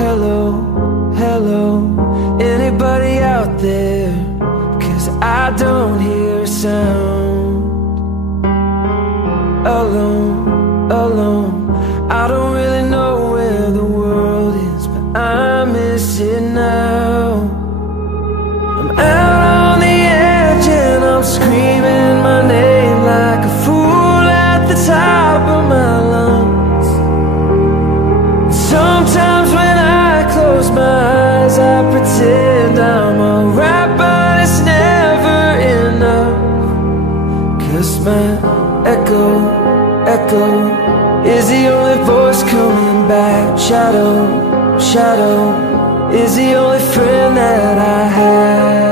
hello, hello, anybody out there? 'Cause I don't hear a sound. Alone, alone, I don't really know where the world is, but I miss it now. I'm out on the edge and I'm screaming my name like a fool at the top of my lungs. Sometimes when I close my eyes, I pretend I'm alright, but it's never enough. 'Cause my echo is the only voice coming back. Shadow is the only friend that I have.